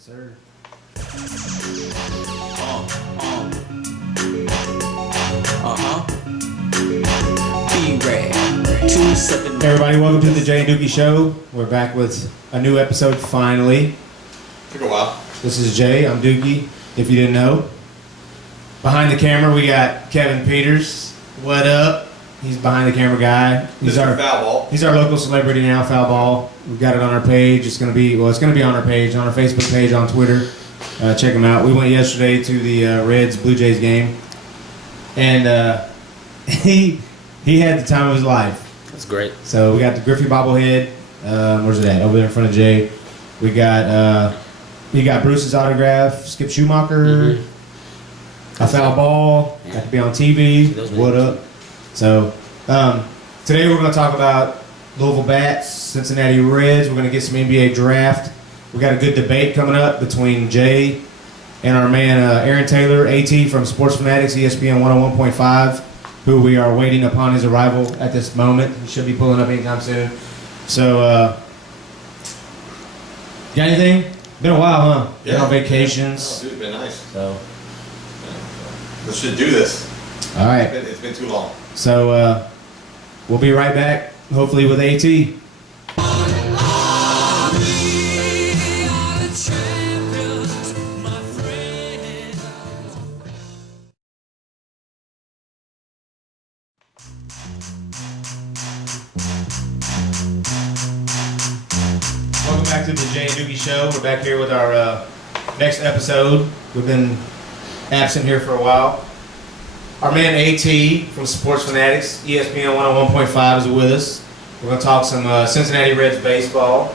Yes, sir. B-Rad 27. Everybody, welcome to the Jay and Dookie Show. We're back with a new episode finally. Took a while. This is Jay. I'm Dookie, if you didn't know. Behind the camera, we got Kevin Peters. What up? He's behind the camera guy. He's Mr. our Foul Ball. He's our local celebrity now, Foul Ball. We've got it on our page. It's gonna be on our page, on our Facebook page, on Twitter. Check him out. We went yesterday to the Reds Blue Jays game, and he had the time of his life. That's great. So we got the Griffey bobblehead. Where's it at? Over there in front of Jay. We got Bruce's autograph. Skip Schumacher. A foul ball. Got to be on TV. What up? So today we're going to talk about Louisville Bats, Cincinnati Reds. We're going to get some NBA draft. We got a good debate coming up between Jay and our man Aaron Taylor, AT from Sports Fanatics, ESPN 101.5, who we are waiting upon his arrival at this moment. He should be pulling up anytime soon. So, got anything? Been a while, huh? Yeah. Been on vacations. Oh, dude, it's been nice. So, Let's should do this. all right. It's been too long. So, we'll be right back, hopefully with AT. Welcome back to the Jay and Dookie Show. We're back here with our next episode. We've been absent here for a while. Our man AT from Sports Fanatics, ESPN 101.5 is with us. We're going to talk some Cincinnati Reds baseball.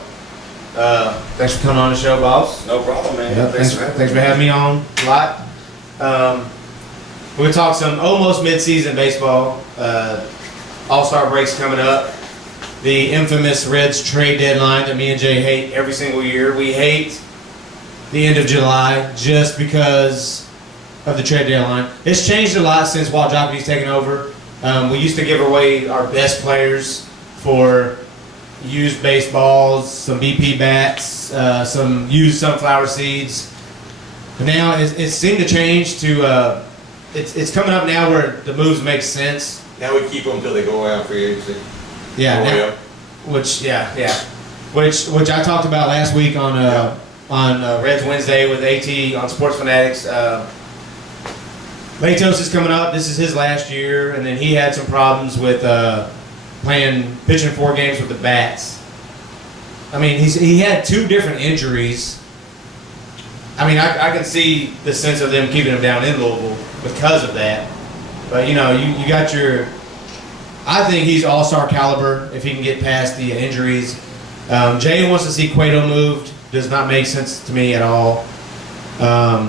Thanks for coming on the show, boss. No problem, man. Yep, thanks for having me on a lot. We're going to talk some almost mid-season baseball. All-Star breaks coming up. The infamous Reds trade deadline that me and Jay hate every single year. We hate the end of July just because of the trade deadline. It's changed a lot since Walt Jocketty's taken over. We used to give away our best players for used baseballs, some BP bats, some used sunflower seeds. But now it seemed to change to it's coming up now where the moves make sense. Now we keep them until they go out free agency. Yeah, Oh, now- yeah. which I talked about last week on Reds Wednesday with AT on Sports Fanatics. Latos is coming up. This is his last year, and then he had some problems with pitching 4 games with the bats. I mean, he had 2 different injuries. I mean, I can see the sense of them keeping him down in Louisville because of that. But, you got your... I think he's all-star caliber if he can get past the injuries. Jay wants to see Cueto moved. Does not make sense to me at all. I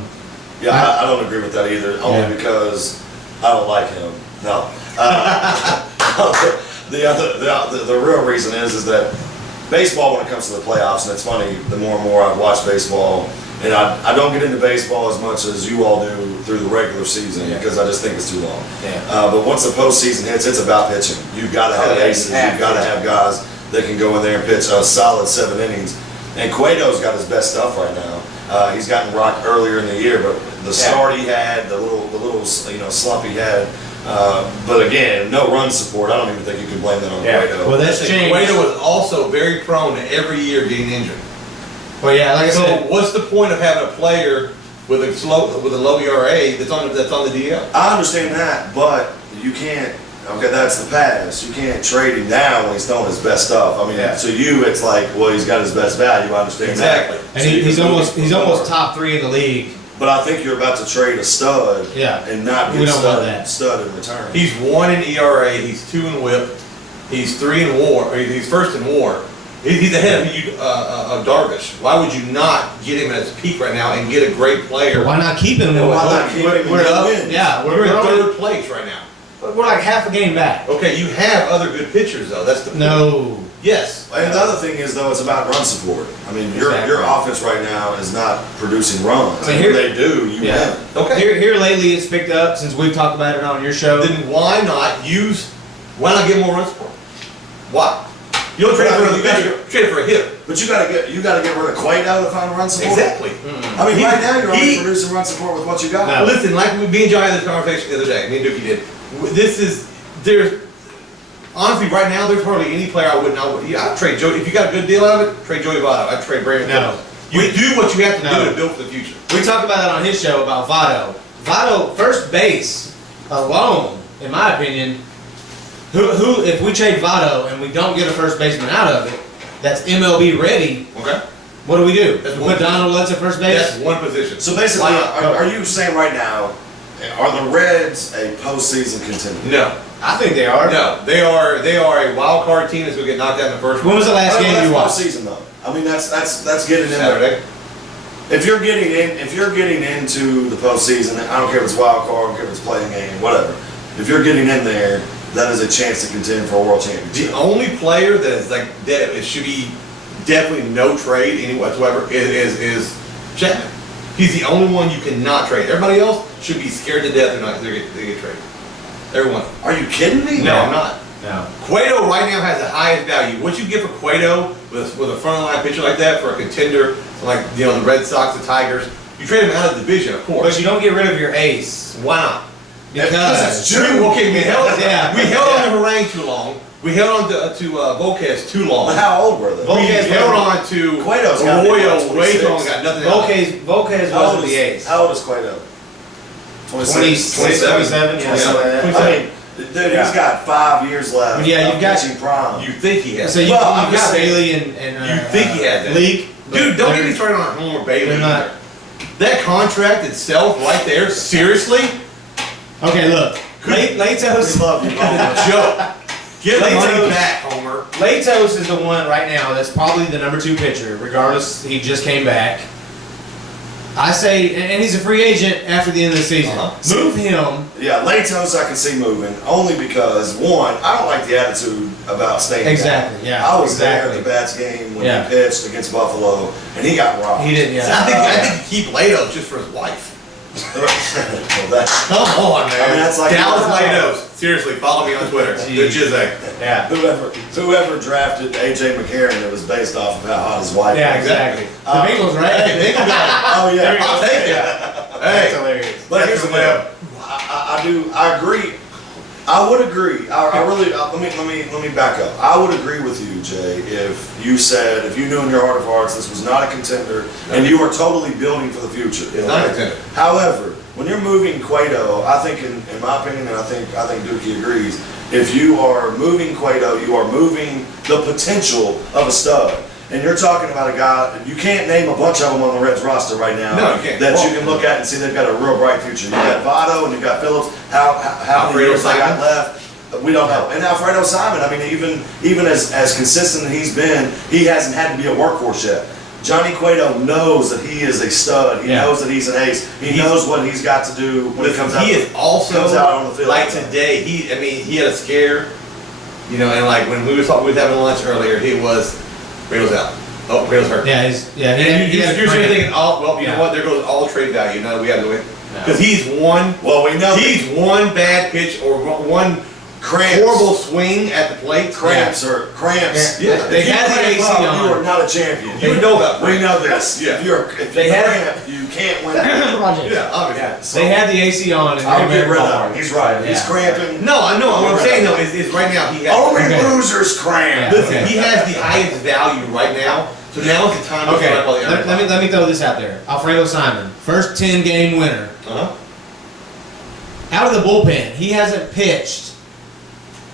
don't agree with that either, only because I don't like him. No. The real reason is that baseball, when it comes to the playoffs, and it's funny, the more and more I've watched baseball, and I don't get into baseball as much as you all do through the regular season because I just think it's too long. But once the postseason hits, it's about pitching. You've got to have aces. You've got to have guys that can go in there and pitch a solid 7 innings. And Cueto's got his best stuff right now. He's gotten rocked earlier in the year, but the start he had, the little slump he had. But again, no run support. I don't even think you can blame that on Cueto. Well, that's changed. Cueto was also very prone to every year getting injured. Well, yeah, like I So said, what's the point of having a player with a low ERA that's on the DL? I understand that, but you can't. Okay, that's the past. You can't trade him down when he's throwing his best stuff. I mean, to you, it's like, well, he's got his best value. I understand Exactly. that. and So you he's can almost move forward. top 3 in the league. But I think you're about to trade a stud, Yeah. and not We get don't want that. stud in return. He's 1 in ERA. He's 2 in WHIP. He's 3 in WAR. He's 1st in WAR. He's ahead of Darvish. Why would you not get him at his peak right now and get a great player? Why not keep him? Why not keep him and We're get up. wins? Yeah, We're in only- 3rd place right now. We're like half a game back. Okay, you have other good pitchers though. That's the point. No. Yes. And the other thing is, though, it's about run support. I mean, your offense right now is not producing runs. I mean, And when here- they do, you win. Okay. Here lately it's picked up since we've talked about it on your show. Then why not get more run support? Why? You don't trade But I for mean, another you gotta pitcher, you trade for a hitter. But you gotta get rid of Cueto to find run support. Exactly. I mean, He- right now you're only he- producing run support with what you got. No. Listen, like me and John had this conversation the other day. Me and Dookie did. There's honestly right now there's hardly any player I'd trade Joey. If you got a good deal out of it, trade Joey Votto. I'd trade Brandon No. Phillips. You do what you have to No. do to build for the future. We talked about that on his show about Votto. Votto, first base alone, in my opinion, who if we trade Votto and we don't get a first baseman out of it, that's MLB ready, Okay. what do? We That's put one- Donald Lutz at first base? That's one position. So basically, Wow. are you saying right now, are the Reds a postseason contender? No, I think they are. no, they are a wild card team that's gonna get knocked out in the first When was the last Well, game that's you watched? postseason though. I mean, that's getting in there. Saturday. If you're getting into the postseason, I don't care if it's wild card, I don't care if it's playing game, whatever. If you're getting in there, that is a chance to contend for a world The championship. only player that is like that it should be definitely no trade any whatsoever is Chapman. He's the only one you cannot trade. Everybody else should be scared to death they get traded. Everyone. Are you kidding me? No, I'm not. No. Cueto right now has the highest value. What you get for Cueto with a front line pitcher like that for a contender like the Red Sox, the Tigers, you trade him out of the division, of course. But you don't get rid of your ace. Why not? Because it's June. Okay, we held Yeah. we held on to Harangue too long. We held on to Volquez too long. But how old were they? We Volquez held wasn't- on to Cueto's got to be Arroyo about way 26. too long, got nothing else. Volquez How old wasn't is- the ace. How old is Cueto? 26, 27, 27, yeah, something like that. I mean, dude, he's got 5 years left. Yeah, of you've got- pitching prime. You think he has So that. you, Well, I'm you've just got saying- Bailey and You think he has that. Leak. Dude, don't get me started on Homer Bailey. they're not- either. That contract itself right there, seriously? Okay, look. we Latos. love you, Homer. Joke. Get the money Latos- back, Homer. Latos is the one right now that's probably the number 2 pitcher, regardless. He just came back. I say, and he's a free agent after the end of the season. Uh-huh. Move him. Yeah, Latos I can see moving, only because, one, I don't like the attitude about staying down. Exactly, yeah, I was there exactly. at the Bats game when Yeah. he pitched against Buffalo, and he got robbed. He didn't, I yeah. think you keep Latos just for his wife. Well, that- Come on, man. I mean, that's like- Dallas Latos. Seriously, follow me on Twitter. Jeez. The Jizek. Yeah. whoever drafted A.J. McCarron, it was based off of how hot his wife Yeah, was. exactly. The Uh, Bengals, right? Hey, Bingo guy. Oh, yeah. I'll take it. That's Hey, hilarious. But That's here's the the deal. way. I agree. I would agree. I really. Let me back up. I would agree with you, Jay, if you knew in your heart of hearts this was not a contender and you were totally building for the future. It's not a contender. However, when you're moving Cueto, I think, in my opinion, and I think Dookie agrees, if you are moving Cueto, you are moving the potential of a stud. And you're talking about a guy, you can't name a bunch of them on the Reds roster right now No, you can't. that you can look at and see they've got a real bright future. You got Votto and you've got Phillips. How many Alfredo years they got Simon? left? We don't know. And Alfredo Simon, I mean, even as consistent as he's been, he hasn't had to be a workhorse yet. Johnny Cueto knows that he is a stud. He Yeah. knows that he's an ace. He knows what he's got to do when he comes out. He is also comes out on the field. like today. He had a scare, and like when we was having lunch earlier, he was Randall's out. Oh, Randall's hurt. Yeah, And he you're had a sitting cramp. thinking, oh well, you Yeah. know what? There goes all trade value. No, we have to win No. because he's one. Well, we know He's one bad pitch or one cramps. horrible swing at the plate. Cramps or cramps. Yeah. They If you had the cramp AC up, on. You are not a champion. You would know about We know this. Yeah. If They you had- cramp, you can't win. Yeah, obviously. So, They had the AC on. And I'll they get were rid of hard. him. He's right. He's Yeah. cramping. No, I know. What I'm saying though is right now he has. Only Okay. losers cramp. Yeah. Listen, Okay. he has the highest value right now. So now is the time to Okay, start all the other let me throw this out there. Alfredo Simon, first 10-game winner. Uh-huh. Out of the bullpen, he hasn't pitched.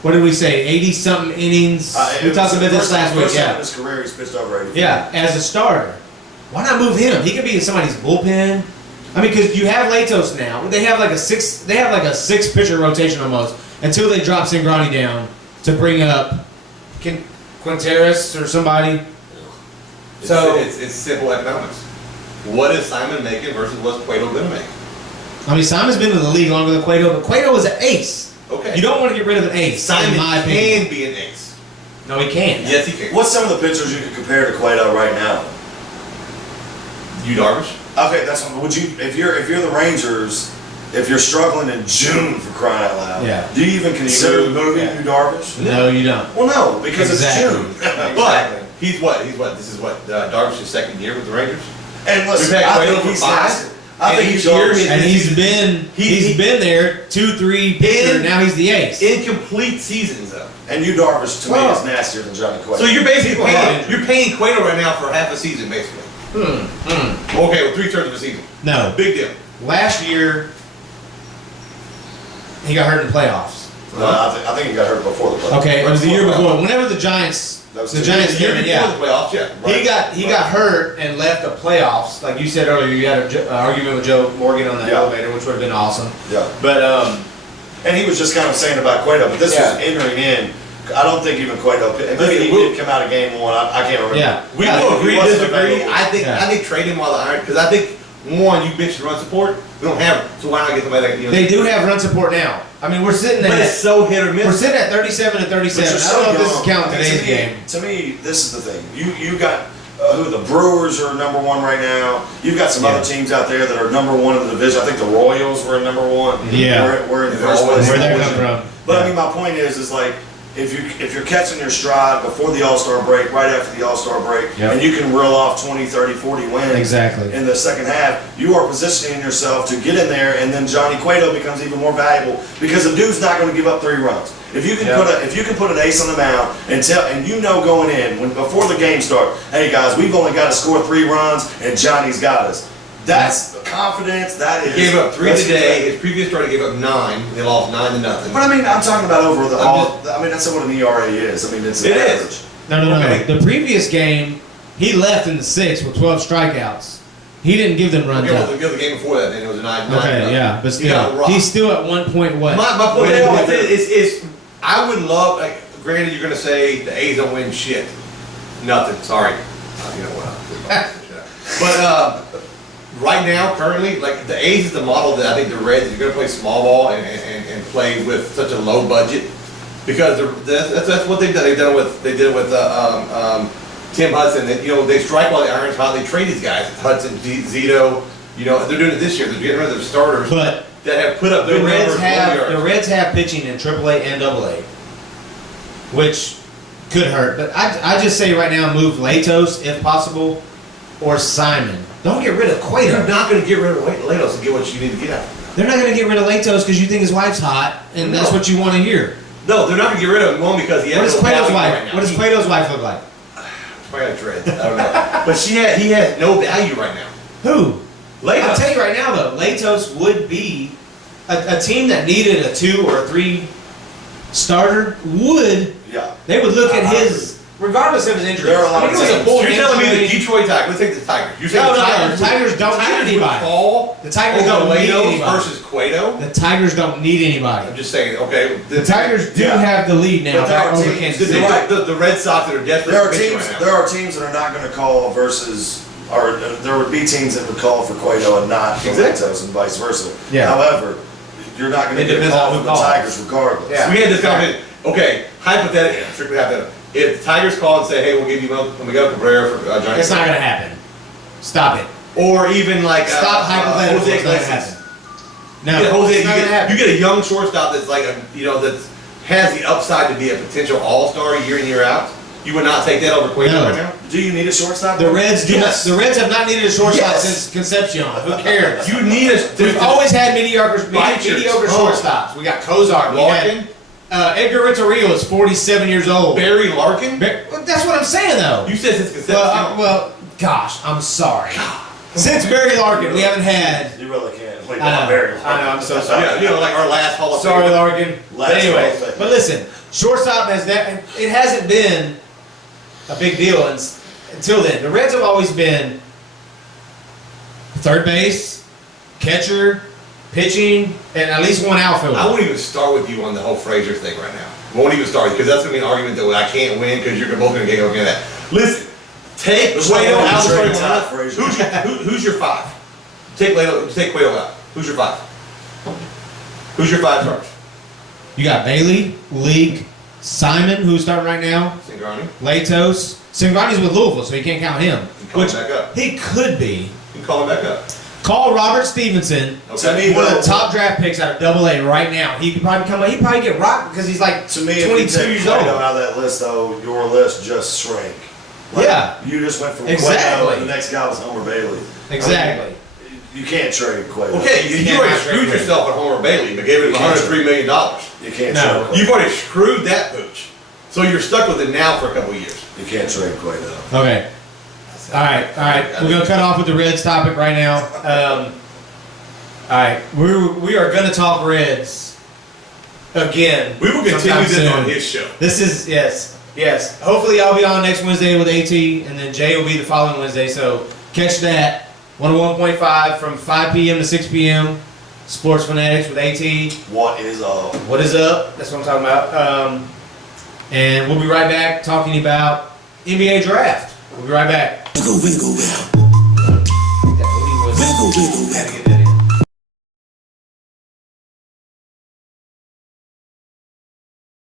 What did we say? 80-something innings. We talked about this last week. First time in Yeah, his career, he's pitched over 80. yeah. As a starter, why not move him? He could be in somebody's bullpen. I mean, because you have Latos now. They have like a six pitcher rotation almost until they drop Cingrani down to bring up Quinteros or somebody. So- It's simple economics. What is Simon making versus what's Cueto going to make? I mean, Simon's been in the league longer than Cueto, but Cueto is an ace. Okay. You don't want to get rid of an ace, Simon in my opinion. can be an ace. No, he can't. Yes, he can. What's some of the pitchers you could compare to Cueto right now? You Darvish? Okay, that's what, would you if you're the Rangers if you're struggling in June for crying out loud, Yeah. do you even consider moving Yeah. Yu Darvish? No, you don't. Well, no, because Exactly. it's June. But he's what? This is what? Darvish's second year with the Rangers. And listen, We've had I Cueto think for he's 5, nasty. I and think each Yu year Darvish- his- And he- he's been there 2-3 pitcher. Now he's the ace. Incomplete seasons though. And Yu Darvish to me Well- is nastier than Johnny Cueto. So you're basically People have paying, injuries. you're paying Cueto right now for half a season, basically. Okay, well, 3/3 of a season. No. Big deal. Last year, he got hurt in the playoffs. No, I think he got hurt before the playoffs. Okay, it was the year before. Whenever the Giants, That was the the Giants Year came in, before yeah. the playoffs, yeah. He got hurt and left the playoffs. Like you said earlier, you had an argument with Joe Morgan on the Yeah. elevator, which would have been awesome. Yeah. But And he was just kind of saying about Cueto, but this Yeah. was entering in. I don't think even Cueto, and maybe he did come out of game one. I can't remember. yeah, We yeah. will agree to wasn't disagree. available. I think trade him while the iron, because I think one, you mentioned run support. We don't have it, so why not get somebody like They do have run support now. I mean, we're sitting But at it's so hit or miss. we're sitting at 37 to But 37. you're I so don't know if this is young. counting And today's to me, game. To me, this is the thing. You got who the Brewers are number one right now. You've got some Yeah. other teams out there that are number one in the division. I think the Royals were number one. Yeah. We're in Yeah, first always- place. Where in the they're division. coming from. But I Yeah. mean, my point is like if you're catching your stride before the All-Star break, right after the All-Star break, Yep. and you can reel off 20, 30, 40 wins Exactly. in the second half, you are positioning yourself to get in there, and then Johnny Cueto becomes even more valuable because the dude's not going to give up 3 runs. If you can put an ace on the mound and you know going in before the game starts, hey guys, we've only got to score 3 runs and Johnny's got us. That's confidence. That is. He gave up 3 that's today. exactly- His previous start, he gave up 9. They lost 9-0. But I mean, I'm talking about over the I'm all. I mean, that's what an ERA is. I mean, it's an It is. average. No. Okay. The previous game, he left in the 6th with 12 strikeouts. He didn't give them runs Okay, up. well, the game before that, then it was a 9. Okay, yeah, but He got still, rocked. he's still at 1 point what? My point Well, they all is I would love, like, granted, you're going to say the A's don't win shit. Nothing, sorry. You know what? But right now, currently, like, the A's is the model that I think the Reds, you're going to play small ball and play with such a low budget. Because that's what they've done. They did it with Tim Hudson. They strike while the iron's hot. They trade these guys. Hudson, Zito. They're doing it this year. They're getting rid of their starters But that have put up the good Reds numbers. have the Reds have pitching in AAA and AA, which could hurt. But I just say right now, move Latos if possible, or Simon. Don't get rid of You're Cueto. not going to get rid of Latos and get what you need to get out. They're not going to get rid of Latos because you think his wife's hot, and that's No. what you want to hear. No, they're not going to get rid of him. One, because he What has does no Cueto's value wife? right now. What does Cueto's wife look like? Probably got dreads. I don't know. But he has no value right now. Who? I'll Latos. tell you right now, though, Latos would be a team that needed a 2 or a 3 starter. Yeah. They would look at his, regardless of his injury. There are a lot of it was a teams. full You're telling me the injury. Detroit Tigers. Let's take the Tigers. You're saying No, the no, Tigers. the Tigers don't need Tigers anybody. would fall The Tigers over don't need Latos anybody. versus Cueto. The Tigers don't need anybody. I'm just saying. Okay. The Tigers do Yeah. have the lead now But there are over teams- Kansas The, City. Right. the Red Sox that are desperate There are for pitching teams. right now. There are teams that are not going to call versus, or there would be teams that would call for Cueto and not for Exactly. Latos and vice versa. Yeah. However, you're not going to It get a depends call on from who the calls. Tigers regardless. Yeah. We had this conversation. Okay, hypothetically, strictly hypothetical. If the Tigers call and say, "Hey, we'll give you Miguel Cabrera for Johnny," It's not going to happen. Stop it. or even like Stop hypotheticals. Jose It's not going to Iglesias. happen. No, You get Jose, it's not going to happen. you get a young shortstop that's like that has the upside to be a potential all-star year in year out. You would not take that over Cueto No. right now. Do you need a shortstop? The Reds do Yes. not. The Reds have not needed a shortstop Yes. since Concepcion. Who cares? You need a. We've always had mediocre Right, mediocre oh. shortstops. We got Kozar, we Larkin, had, Edgar Renteria is 47 years old. Barry Larkin. Well, that's what I'm saying, though. You said since Concepcion. Well, gosh, I'm sorry. Since Barry Larkin, we haven't had. You really can't. Wait, I know. very I know. I'm so sorry. yeah, like our last Hall of Sorry, Famer. Larkin. Last But anyway, Hall of Fame. but listen, shortstop has that. It hasn't been a big deal until then. The Reds have always been third base, catcher, pitching, and at least one outfielder. I won't even start with you on the whole Frazier thing right now. Won't even start because that's gonna be an argument that I can't win because you're both gonna get over that. Listen, take There's Cueto no out of the trade starting Todd lineup. Frazier. Who's your 5? Take Cueto out. Who's your 5? Who's your 5 starters? You got Bailey, Leak, Simon, who's starting right now, Singrani. Latos. Singrani's with Louisville, so you can't count him. You call him back up. He could be. You can call him back up. Call Robert Stevenson. Okay. To me, One of though, the top draft picks out of AA right now. He could probably come. He'd probably get rocked because he's like to me, if you 22 take years Cueto old. out of that list, though, your list just shrank. Yeah. You just went from Exactly. Cueto, and the next guy was Homer Bailey. Exactly. You can't trade Cueto. Okay, you can't already have screwed Rick yourself at Homer Bailey, but gave him You can't $103 million. You can't No. trade Cueto. You've already screwed that pooch. So you're stuck with it now for a couple of years. You can't trade Cueto. Okay. All right. We're gonna cut off with the Reds topic right now. All right. We are gonna talk Reds again. We will continue sometime this soon. on his show. This is yes. Hopefully, I'll be on next Wednesday with AT, and then Jay will be the following Wednesday. So catch that 101.5 from 5 p.m. to 6 p.m. Sports Fanatics with AT. What is up? What is up? That's what I'm talking about. And we'll be right back talking about NBA draft. We'll be right back. Wiggle, wiggle, wiggle. That booty was- Wiggle, wiggle, wiggle.